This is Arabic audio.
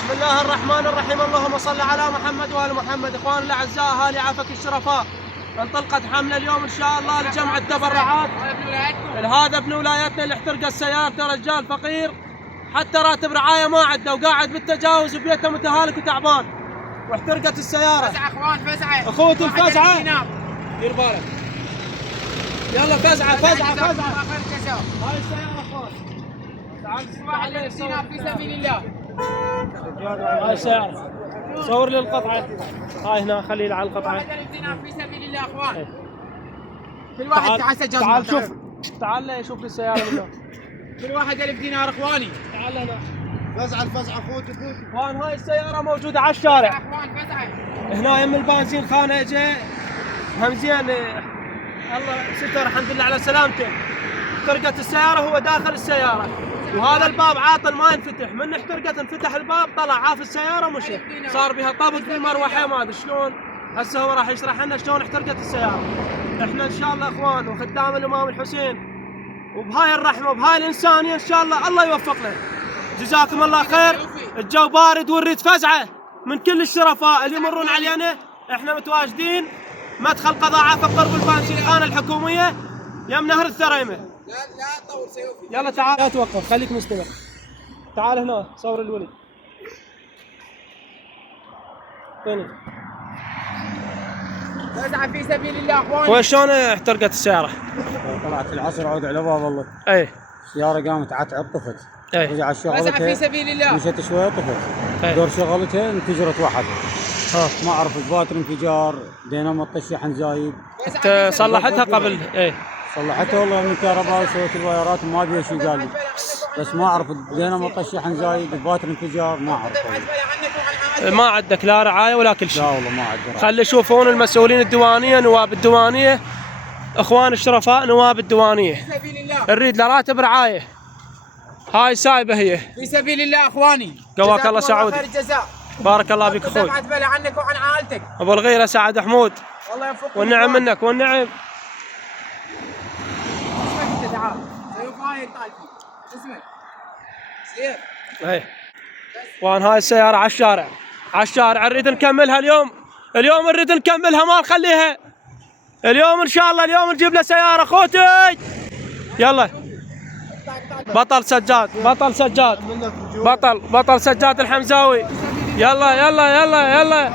بسم الله الرحمن الرحيم. اللهم صل على محمد وآل محمد. إخواننا الأعزاء أهالي عفك الشرفاء، انطلقت حملة اليوم إن شاء الله لجمع التبرعات. هذا ابن ولايتنا اللي احترق سيارته، رجال فقير حتى راتب رعاية ما عنده وقاعد بالتجاوز وبيته متهالك وتعبان واحترقت السيارة. فزعة اخوان، فزعة اخوتي الفزعة، دير بالك. يلا فزعة فزعة فزعة. هاي السيارة اخوان، تعال في سبيل الله. هاي السيارة، صور لي القطعة. هاي هنا خليه على القطعة. في سبيل الله اخوان. كل واحد تعال سجل. تعال شوف، تعال شوف لي السيارة من هنا. كل واحد 1000 دينار اخواني. تعال هنا. فزعة الفزعة اخوتي. اخوان هاي السيارة موجودة على الشارع. اخوان فزعة. هنا يم البنزين خانة اجى همزين، الله ستر الحمد لله على سلامته. احترقت السيارة هو داخل السيارة، وهذا الباب عاطل ما ينفتح. من احترقت انفتح الباب، طلع عاف السيارة مشي، صار بها طبق بالمروحة ما ادري شلون. هسه هو راح يشرح لنا شلون احترقت السيارة. احنا ان شاء الله اخوان وخدام الامام الحسين وبهاي الرحمة وبهاي الانسانية ان شاء الله يوفقنا. جزاكم الله خير. الجو بارد ونريد فزعة من كل الشرفاء اللي يمرون علينا. احنا متواجدين مدخل قضاء عفا قرب البنزينخانة الحكومية يم نهر الثريمة. لا طول سيوفي. يلا تعال، لا توقف خليك مستمر. تعال هنا صور الولد. طيني. فزعة في سبيل الله اخواني. وين شلون احترقت السيارة؟ طلعت العصر عود على باب الله. اي. السيارة قامت عتعب طفت. اي. رجعت فزعة في شغلتها. سبيل الله. مشت شوية طفت. أي. دور شغلتها انفجرت واحدة. ها. ما اعرف الباتر انفجار، دينامو الشحن زايد. انت صلحتها قبل؟ اي. صلحتها والله من كهرباء وسويت الوايرات وما بيها شيء قال لي. بس ما اعرف دينامو الشحن زايد، الباتر انفجار ما اعرف. ما عندك لا رعاية ولا كل شيء. لا والله ما عندي. خلي يشوفون المسؤولين الديوانية، نواب الديوانية، اخوان الشرفاء نواب الديوانية. في سبيل الله. نريد له راتب رعاية. هاي سايبة هي. في سبيل الله اخواني. قواك الله سعودي. خير الجزاء. بارك الله بك اخوي. دفعت بلا عنك وعن عائلتك. ابو الغيرة سعد حمود. الله يوفقك. والنعم منك والنعم. اسمك انت تعال. سيوف هاي الطايفي. اسمك. سير. اي. وان هاي السيارة على الشارع، على الشارع نريد نكملها اليوم نريد نكملها ما نخليها. اليوم ان شاء الله اليوم نجيب له سيارة اخوتي. يلا بطل سجاد، بطل سجاد، بطل سجاد الحمزاوي. يلا يلا يلا يلا.